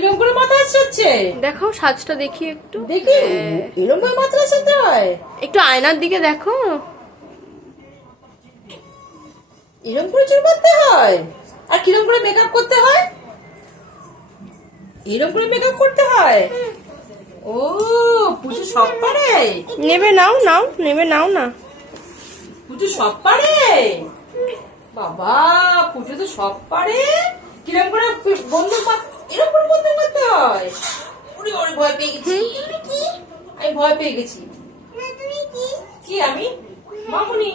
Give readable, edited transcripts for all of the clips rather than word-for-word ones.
কিরম করে মাথা আছড়াচ্ছে? দেখাও সাজটা দেখি একটু। দেখি এরকম ভাবে মাথা আছড়াতে হয়? একটু আয়নার দিকে দেখো। এরকম করে চুল বাঁধতে হয়? আর কিরম করে মেকআপ করতে হয়? এরকম করে মেকআপ করতে হয়? ও পুজো সব পারে? নেবে নাও নাও, নেবে নাও না। পুজো সব পারে? বাবা পুজো তো সব পারে। কিরম করে বন্ধু এরকম করে বন্ধু করতে হয়? ওরে ওরে ভয় পেয়ে গেছি। আমি ভয় পেয়ে গেছি। কি আমি? মামুনি।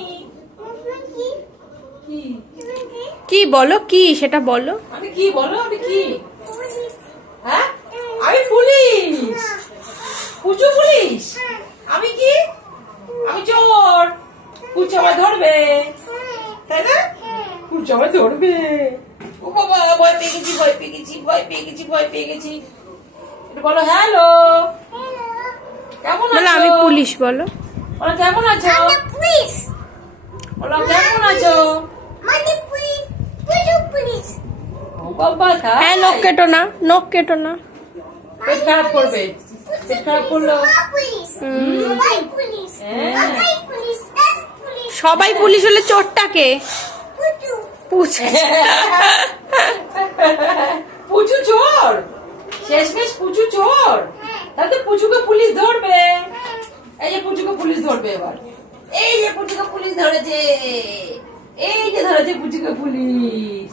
কি কি বলো, কি সেটা বলো। আমি কি বলো? আমি কি? হ্যাঁ আমি পুলিশ। পুজো পুলিশ? আমি কি? আমি চোর। পুজো আমায় ধরবে তাই না? পুজো আমায় ধরবে। ও বাবা ভয় পেয়ে গেছি, ভয় পেয়ে গেছি, ভয় পেয়ে গেছি, ভয় পেয়ে গেছি। একটু বলো হ্যালো। কেমন বলো আছো? আমি পুলিশ বলো। বলো কেমন আছো? বলো কেমন আছো? ও বাবা তাই? হ্যাঁ, নখ কেটো না, নখ কেটো না। পেট খারাপ করবে। পেট খারাপ করলো। সবাই পুলিশ হলে চোরটাকে পুজো। পুজো চোর? শেষমেশ পুজো চোর? তাহলে পুজোকে পুলিশ ধরবে। এই যে পুজোকে পুলিশ ধরবে এবার। এই যে পুজোকে পুলিশ ধরেছে। এই যে ধরেছে পুজোকে পুলিশ।